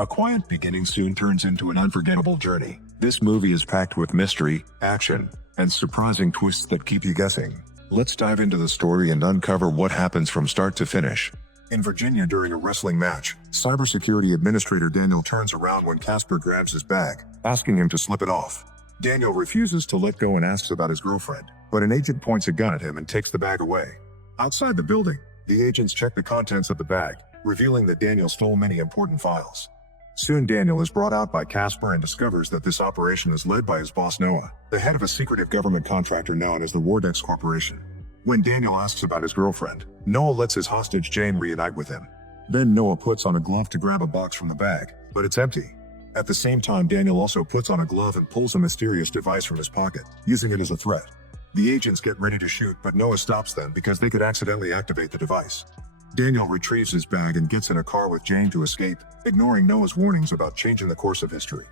A quiet beginning soon turns into an unforgettable journey. This movie is packed with mystery, action, and surprising twists that keep you guessing. Let's dive into the story and uncover what happens from start to finish. In Virginia during a wrestling match, cybersecurity administrator Daniel turns around when Casper grabs his bag, asking him to slip it off. Daniel refuses to let go and asks about his girlfriend, but an agent points a gun at him and takes the bag away. Outside the building, the agents check the contents of the bag, revealing that Daniel stole many important files. Soon Daniel is brought out by Casper and discovers that this operation is led by his boss Noah, the head of a secretive government contractor known as the Wardex Corporation. When Daniel asks about his girlfriend, Noah lets his hostage Jane reunite with him. Then Noah puts on a glove to grab a box from the bag, but it's empty. At the same time, Daniel also puts on a glove and pulls a mysterious device from his pocket, using it as a threat. The agents get ready to shoot, but Noah stops them because they could accidentally activate the device. Daniel retrieves his bag and gets in a car with Jane to escape, ignoring Noah's warnings about changing the course of history.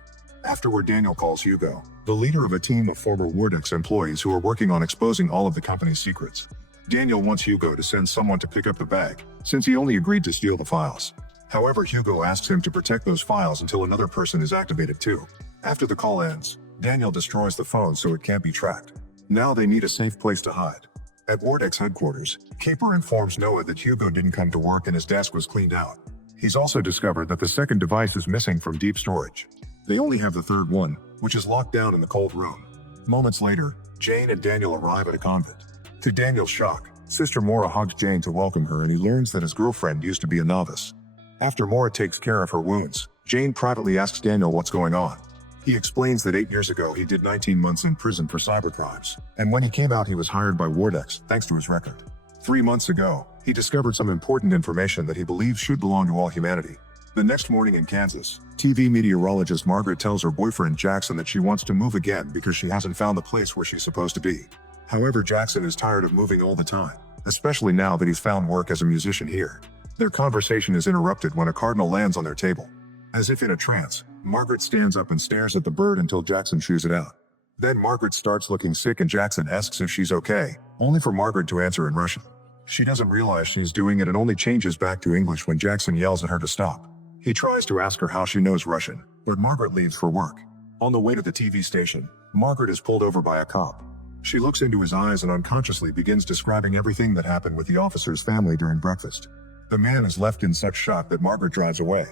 Afterward, Daniel calls Hugo, the leader of a team of former Wardex employees who are working on exposing all of the company's secrets. Daniel wants Hugo to send someone to pick up the bag, since he only agreed to steal the files. However, Hugo asks him to protect those files until another person is activated too. After the call ends, Daniel destroys the phone so it can't be tracked. Now they need a safe place to hide. At Wardex headquarters, Caper informs Noah that Hugo didn't come to work and his desk was cleaned out. He's also discovered that the second device is missing from deep storage. They only have the third one, which is locked down in the cold room. Moments later, Jane and Daniel arrive at a convent. To Daniel's shock, Sister Mora hugs Jane to welcome her and he learns that his girlfriend used to be a novice. After Mora takes care of her wounds, Jane privately asks Daniel what's going on. He explains that 8 years ago he did 19 months in prison for cybercrimes, and when he came out he was hired by Wardex thanks to his record. 3 months ago, he discovered some important information that he believes should belong to all humanity. The next morning in Kansas, TV meteorologist Margaret tells her boyfriend Jackson that she wants to move again because she hasn't found the place where she's supposed to be. However, Jackson is tired of moving all the time, especially now that he's found work as a musician here. Their conversation is interrupted when a cardinal lands on their table. As if in a trance, Margaret stands up and stares at the bird until Jackson chews it out. Then Margaret starts looking sick and Jackson asks if she's okay, only for Margaret to answer in Russian. She doesn't realize she's doing it and only changes back to English when Jackson yells at her to stop. He tries to ask her how she knows Russian, but Margaret leaves for work. On the way to the TV station, Margaret is pulled over by a cop. She looks into his eyes and unconsciously begins describing everything that happened with the officer's family during breakfast. The man is left in such shock that Margaret drives away.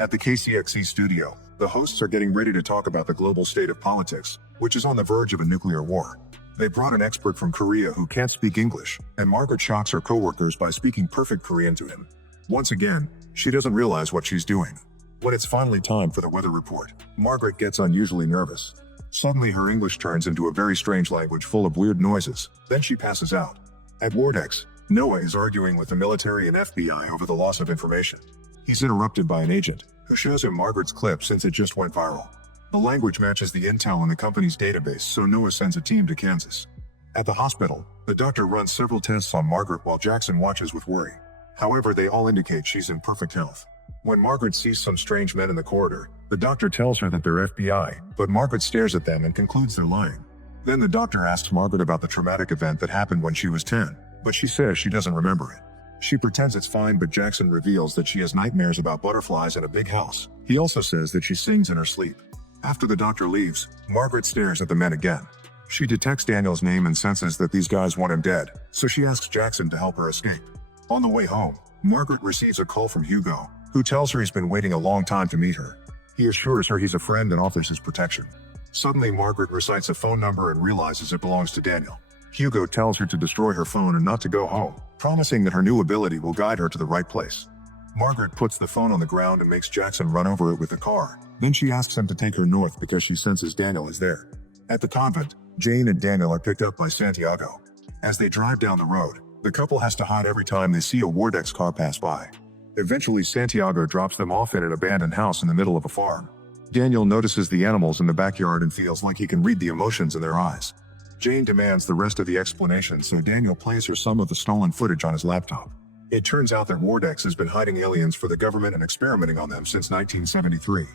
At the KCXE studio, the hosts are getting ready to talk about the global state of politics, which is on the verge of a nuclear war. They brought an expert from Korea who can't speak English, and Margaret shocks her coworkers by speaking perfect Korean to him. Once again, she doesn't realize what she's doing. When it's finally time for the weather report, Margaret gets unusually nervous. Suddenly her English turns into a very strange language full of weird noises, then she passes out. At Wardex, Noah is arguing with the military and FBI over the loss of information. He's interrupted by an agent, who shows him Margaret's clip since it just went viral. The language matches the intel in the company's database, so Noah sends a team to Kansas. At the hospital, the doctor runs several tests on Margaret while Jackson watches with worry. However, they all indicate she's in perfect health. When Margaret sees some strange men in the corridor, the doctor tells her that they're FBI, but Margaret stares at them and concludes they're lying. Then the doctor asks Margaret about the traumatic event that happened when she was 10, but she says she doesn't remember it. She pretends it's fine, but Jackson reveals that she has nightmares about butterflies in a big house. He also says that she sings in her sleep. After the doctor leaves, Margaret stares at the men again. She detects Daniel's name and senses that these guys want him dead, so she asks Jackson to help her escape. On the way home, Margaret receives a call from Hugo, who tells her he's been waiting a long time to meet her. He assures her he's a friend and offers his protection. Suddenly, Margaret recites a phone number and realizes it belongs to Daniel. Hugo tells her to destroy her phone and not to go home, promising that her new ability will guide her to the right place. Margaret puts the phone on the ground and makes Jackson run over it with the car. Then she asks him to take her north because she senses Daniel is there. At the convent, Jane and Daniel are picked up by Santiago. As they drive down the road, the couple has to hide every time they see a Wardex car pass by. Eventually, Santiago drops them off in an abandoned house in the middle of a farm. Daniel notices the animals in the backyard and feels like he can read the emotions in their eyes. Jane demands the rest of the explanation, so Daniel plays her some of the stolen footage on his laptop. It turns out that Wardex has been hiding aliens for the government and experimenting on them since 1973.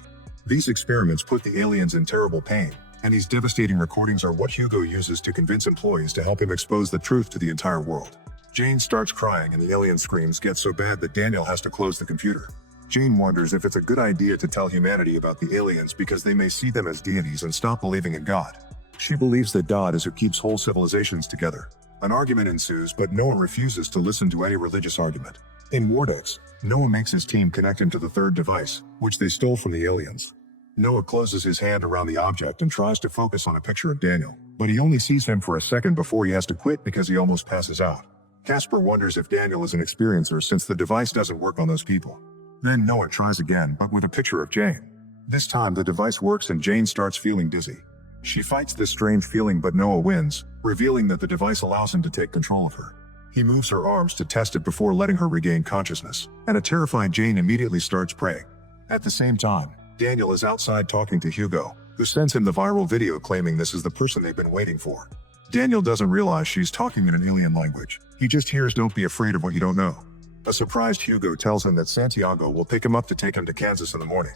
These experiments put the aliens in terrible pain, and these devastating recordings are what Hugo uses to convince employees to help him expose the truth to the entire world. Jane starts crying and the alien screams get so bad that Daniel has to close the computer. Jane wonders if it's a good idea to tell humanity about the aliens because they may see them as deities and stop believing in God. She believes that God is who keeps whole civilizations together. An argument ensues, but Noah refuses to listen to any religious argument. In Wardex, Noah makes his team connect into the third device, which they stole from the aliens. Noah closes his hand around the object and tries to focus on a picture of Daniel, but he only sees him for a second before he has to quit because he almost passes out. Casper wonders if Daniel is an experiencer since the device doesn't work on those people. Then Noah tries again, but with a picture of Jane. This time the device works and Jane starts feeling dizzy. She fights this strange feeling, but Noah wins, revealing that the device allows him to take control of her. He moves her arms to test it before letting her regain consciousness, and a terrified Jane immediately starts praying. At the same time, Daniel is outside talking to Hugo, who sends him the viral video claiming this is the person they've been waiting for. Daniel doesn't realize she's talking in an alien language. He just hears "Don't be afraid of what you don't know." A surprised Hugo tells him that Santiago will pick him up to take him to Kansas in the morning.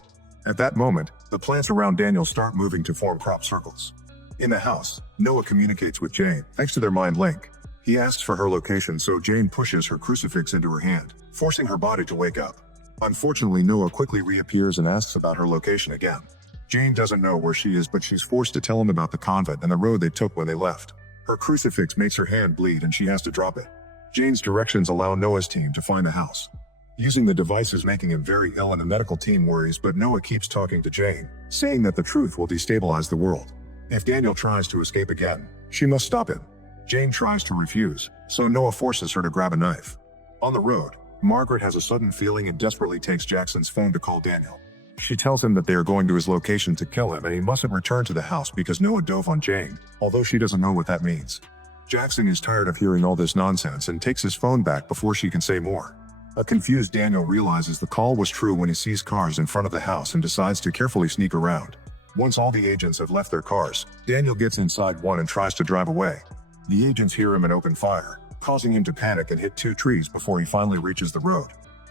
At that moment, the plants around Daniel start moving to form crop circles. In the house, Noah communicates with Jane, thanks to their mind link. He asks for her location, so Jane pushes her crucifix into her hand, forcing her body to wake up. Unfortunately, Noah quickly reappears and asks about her location again. Jane doesn't know where she is, but she's forced to tell him about the convent and the road they took when they left. Her crucifix makes her hand bleed and she has to drop it. Jane's directions allow Noah's team to find the house. Using the device is making him very ill and the medical team worries, but Noah keeps talking to Jane, saying that the truth will destabilize the world. If Daniel tries to escape again, she must stop him. Jane tries to refuse, so Noah forces her to grab a knife. On the road, Margaret has a sudden feeling and desperately takes Jackson's phone to call Daniel. She tells him that they are going to his location to kill him and he mustn't return to the house because Noah dove on Jane, although she doesn't know what that means. Jackson is tired of hearing all this nonsense and takes his phone back before she can say more. A confused Daniel realizes the call was true when he sees cars in front of the house and decides to carefully sneak around. Once all the agents have left their cars, Daniel gets inside one and tries to drive away. The agents hear him and open fire, causing him to panic and hit 2 trees before he finally reaches the road.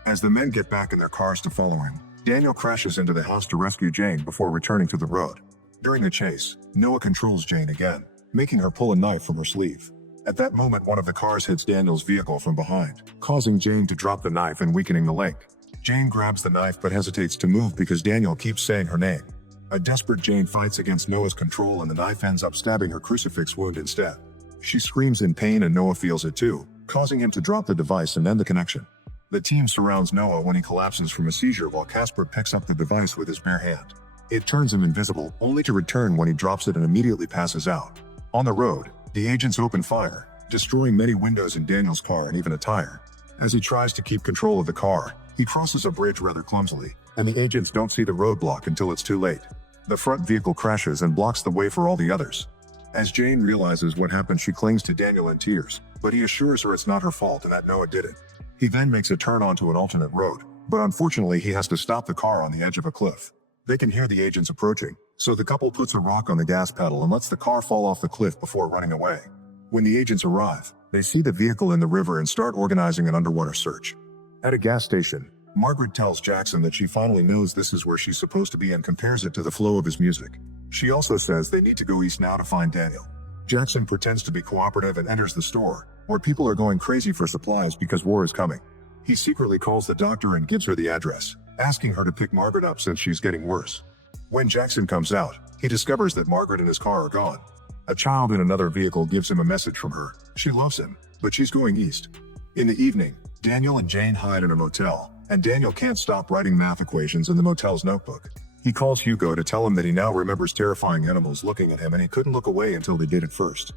As the men get back in their cars to follow him, Daniel crashes into the house to rescue Jane before returning to the road. During the chase, Noah controls Jane again, making her pull a knife from her sleeve. At that moment, one of the cars hits Daniel's vehicle from behind, causing Jane to drop the knife and weakening the link. Jane grabs the knife but hesitates to move because Daniel keeps saying her name. A desperate Jane fights against Noah's control and the knife ends up stabbing her crucifix wound instead. She screams in pain and Noah feels it too, causing him to drop the device and end the connection. The team surrounds Noah when he collapses from a seizure while Casper picks up the device with his bare hand. It turns him invisible, only to return when he drops it and immediately passes out. On the road, the agents open fire, destroying many windows in Daniel's car and even a tire. As he tries to keep control of the car, he crosses a bridge rather clumsily, and the agents don't see the roadblock until it's too late. The front vehicle crashes and blocks the way for all the others. As Jane realizes what happened, she clings to Daniel in tears, but he assures her it's not her fault and that Noah did it. He then makes a turn onto an alternate road, but unfortunately he has to stop the car on the edge of a cliff. They can hear the agents approaching, so the couple puts a rock on the gas pedal and lets the car fall off the cliff before running away. When the agents arrive, they see the vehicle in the river and start organizing an underwater search. At a gas station, Margaret tells Jackson that she finally knows this is where she's supposed to be and compares it to the flow of his music. She also says they need to go east now to find Daniel. Jackson pretends to be cooperative and enters the store, where people are going crazy for supplies because war is coming. He secretly calls the doctor and gives her the address, asking her to pick Margaret up since she's getting worse. When Jackson comes out, he discovers that Margaret and his car are gone. A child in another vehicle gives him a message from her. She loves him, but she's going east. In the evening, Daniel and Jane hide in a motel, and Daniel can't stop writing math equations in the motel's notebook. He calls Hugo to tell him that he now remembers terrifying animals looking at him and he couldn't look away until they did it first.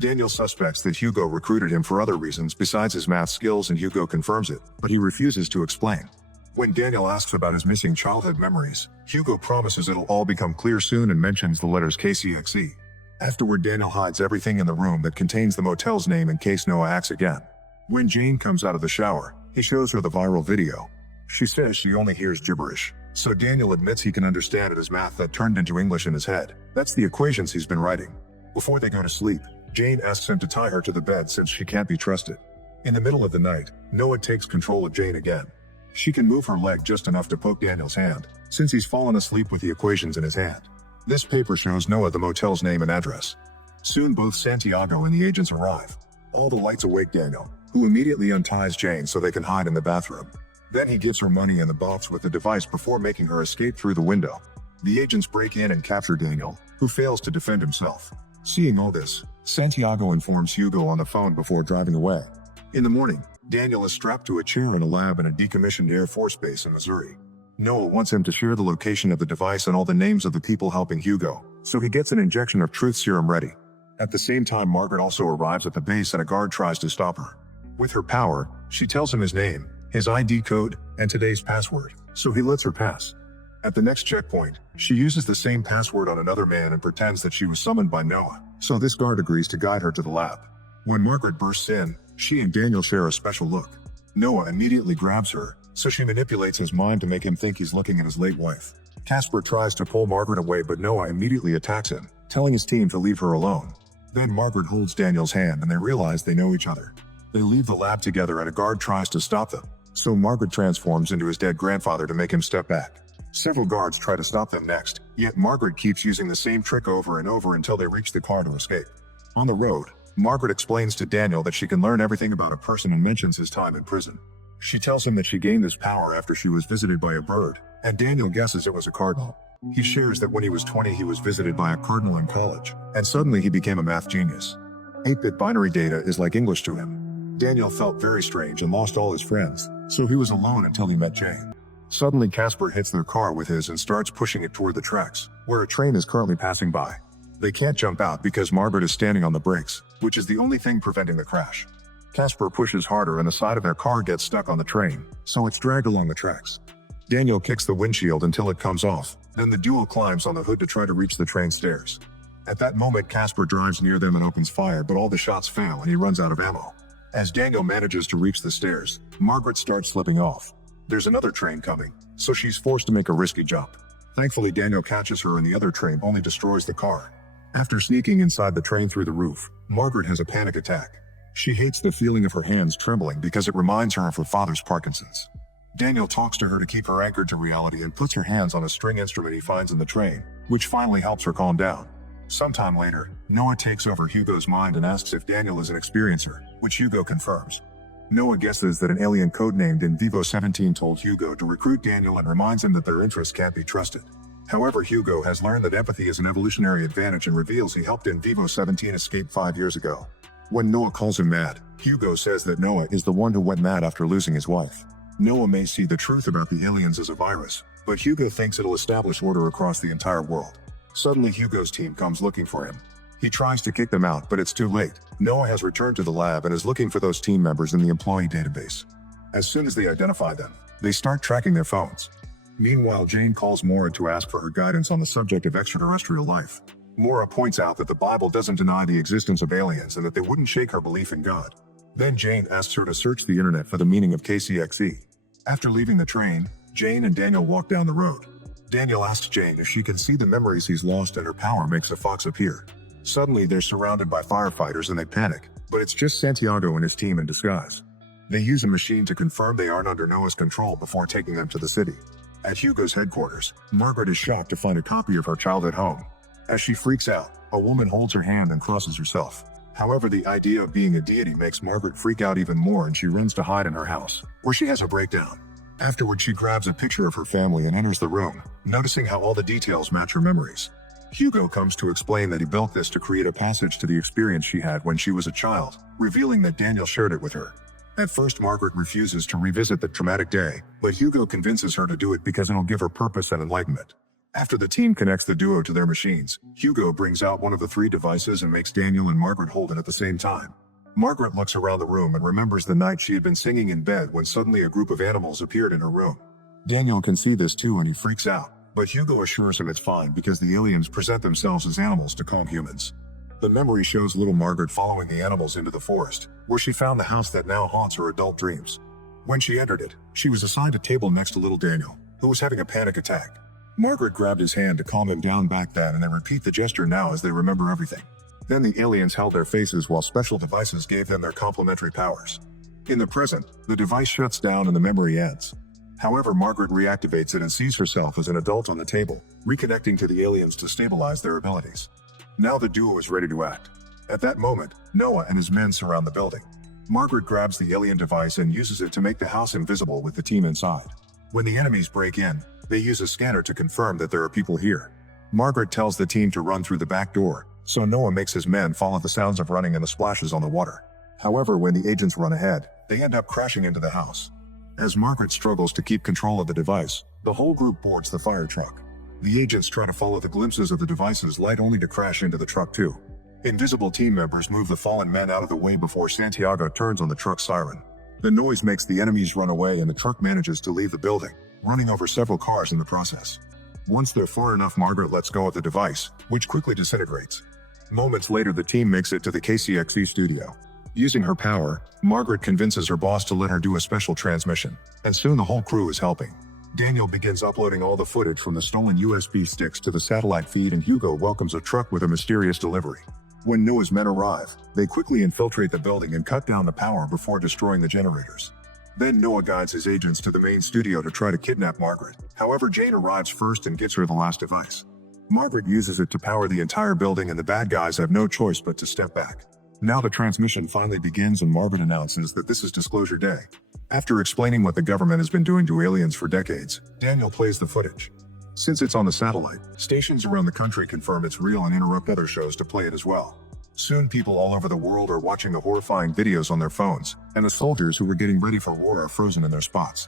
Daniel suspects that Hugo recruited him for other reasons besides his math skills and Hugo confirms it, but he refuses to explain. When Daniel asks about his missing childhood memories, Hugo promises it'll all become clear soon and mentions the letters KCXE. Afterward, Daniel hides everything in the room that contains the motel's name in case Noah acts again. When Jane comes out of the shower, he shows her the viral video. She says she only hears gibberish, so Daniel admits he can understand it as math that turned into English in his head. That's the equations he's been writing. Before they go to sleep, Jane asks him to tie her to the bed since she can't be trusted. In the middle of the night, Noah takes control of Jane again. She can move her leg just enough to poke Daniel's hand, since he's fallen asleep with the equations in his hand. This paper shows Noah the motel's name and address. Soon both Santiago and the agents arrive. All the lights awake Daniel, who immediately unties Jane so they can hide in the bathroom. Then he gives her money and the box with the device before making her escape through the window. The agents break in and capture Daniel, who fails to defend himself. Seeing all this, Santiago informs Hugo on the phone before driving away. In the morning, Daniel is strapped to a chair in a lab in a decommissioned Air Force base in Missouri. Noah wants him to share the location of the device and all the names of the people helping Hugo, so he gets an injection of truth serum ready. At the same time, Margaret also arrives at the base and a guard tries to stop her. With her power, she tells him his name, his ID code, and today's password, so he lets her pass. At the next checkpoint, she uses the same password on another man and pretends that she was summoned by Noah, so this guard agrees to guide her to the lab. When Margaret bursts in, she and Daniel share a special look. Noah immediately grabs her, so she manipulates his mind to make him think he's looking at his late wife. Casper tries to pull Margaret away, but Noah immediately attacks him, telling his team to leave her alone. Then Margaret holds Daniel's hand and they realize they know each other. They leave the lab together and a guard tries to stop them, so Margaret transforms into his dead grandfather to make him step back. Several guards try to stop them next, yet Margaret keeps using the same trick over and over until they reach the car to escape. On the road, Margaret explains to Daniel that she can learn everything about a person and mentions his time in prison. She tells him that she gained this power after she was visited by a bird, and Daniel guesses it was a cardinal. He shares that when he was 20 he was visited by a cardinal in college, and suddenly he became a math genius. 8-bit binary data is like English to him. Daniel felt very strange and lost all his friends, so he was alone until he met Jane. Suddenly Casper hits their car with his and starts pushing it toward the tracks, where a train is currently passing by. They can't jump out because Margaret is standing on the brakes, which is the only thing preventing the crash. Casper pushes harder and the side of their car gets stuck on the train, so it's dragged along the tracks. Daniel kicks the windshield until it comes off, then the duo climbs on the hood to try to reach the train stairs. At that moment Casper drives near them and opens fire, but all the shots fail and he runs out of ammo. As Daniel manages to reach the stairs, Margaret starts slipping off. There's another train coming, so she's forced to make a risky jump. Thankfully Daniel catches her and the other train only destroys the car. After sneaking inside the train through the roof, Margaret has a panic attack. She hates the feeling of her hands trembling because it reminds her of her father's Parkinson's. Daniel talks to her to keep her anchored to reality and puts her hands on a string instrument he finds in the train, which finally helps her calm down. Sometime later, Noah takes over Hugo's mind and asks if Daniel is an experiencer, which Hugo confirms. Noah guesses that an alien codenamed In Vivo 17 told Hugo to recruit Daniel and reminds him that their interests can't be trusted. However, Hugo has learned that empathy is an evolutionary advantage and reveals he helped In Vivo 17 escape 5 years ago. When Noah calls him mad, Hugo says that Noah is the one who went mad after losing his wife. Noah may see the truth about the aliens as a virus, but Hugo thinks it'll establish order across the entire world. Suddenly Hugo's team comes looking for him. He tries to kick them out, but it's too late. Noah has returned to the lab and is looking for those team members in the employee database. As soon as they identify them, they start tracking their phones. Meanwhile, Jane calls Maura to ask for her guidance on the subject of extraterrestrial life. Maura points out that the Bible doesn't deny the existence of aliens and that they wouldn't shake her belief in God. Then Jane asks her to search the internet for the meaning of KCXE. After leaving the train, Jane and Daniel walk down the road. Daniel asks Jane if she can see the memories he's lost and her power makes a fox appear. Suddenly they're surrounded by firefighters and they panic, but it's just Santiago and his team in disguise. They use a machine to confirm they aren't under Noah's control before taking them to the city. At Hugo's headquarters, Margaret is shocked to find a copy of her childhood home. As she freaks out, a woman holds her hand and crosses herself. However, the idea of being a deity makes Margaret freak out even more and she runs to hide in her house, where she has a breakdown. Afterward, she grabs a picture of her family and enters the room, noticing how all the details match her memories. Hugo comes to explain that he built this to create a passage to the experience she had when she was a child, revealing that Daniel shared it with her. At first, Margaret refuses to revisit the traumatic day, but Hugo convinces her to do it because it'll give her purpose and enlightenment. After the team connects the duo to their machines, Hugo brings out one of the 3 devices and makes Daniel and Margaret hold it at the same time. Margaret looks around the room and remembers the night she had been singing in bed when suddenly a group of animals appeared in her room. Daniel can see this too and he freaks out, but Hugo assures him it's fine because the aliens present themselves as animals to calm humans. The memory shows little Margaret following the animals into the forest, where she found the house that now haunts her adult dreams. When she entered it, she was assigned a table next to little Daniel, who was having a panic attack. Margaret grabbed his hand to calm him down back then and they repeat the gesture now as they remember everything. Then the aliens held their faces while special devices gave them their complementary powers. In the present, the device shuts down and the memory ends. However, Margaret reactivates it and sees herself as an adult on the table, reconnecting to the aliens to stabilize their abilities. Now the duo is ready to act. At that moment, Noah and his men surround the building. Margaret grabs the alien device and uses it to make the house invisible with the team inside. When the enemies break in, they use a scanner to confirm that there are people here. Margaret tells the team to run through the back door, so Noah makes his men follow the sounds of running and the splashes on the water. However, when the agents run ahead, they end up crashing into the house. As Margaret struggles to keep control of the device, the whole group boards the fire truck. The agents try to follow the glimpses of the device's light only to crash into the truck too. Invisible team members move the fallen men out of the way before Santiago turns on the truck's siren. The noise makes the enemies run away and the truck manages to leave the building, running over several cars in the process. Once they're far enough, Margaret lets go of the device, which quickly disintegrates. Moments later, the team makes it to the KCXE studio. Using her power, Margaret convinces her boss to let her do a special transmission, and soon the whole crew is helping. Daniel begins uploading all the footage from the stolen USB sticks to the satellite feed, and Hugo welcomes a truck with a mysterious delivery. When Noah's men arrive, they quickly infiltrate the building and cut down the power before destroying the generators. Then Noah guides his agents to the main studio to try to kidnap Margaret. However, Jane arrives first and gives her the last device. Margaret uses it to power the entire building, and the bad guys have no choice but to step back. Now the transmission finally begins and Margaret announces that this is Disclosure Day. After explaining what the government has been doing to aliens for decades, Daniel plays the footage. Since it's on the satellite, stations around the country confirm it's real and interrupt other shows to play it as well. Soon people all over the world are watching the horrifying videos on their phones, and the soldiers who were getting ready for war are frozen in their spots.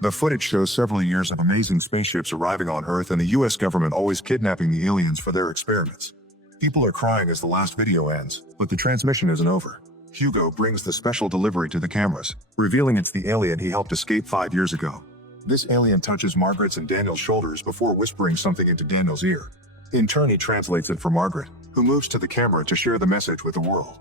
The footage shows several years of amazing spaceships arriving on Earth and the US government always kidnapping the aliens for their experiments. People are crying as the last video ends, but the transmission isn't over. Hugo brings the special delivery to the cameras, revealing it's the alien he helped escape 5 years ago. This alien touches Margaret's and Daniel's shoulders before whispering something into Daniel's ear. In turn, he translates it for Margaret, who moves to the camera to share the message with the world.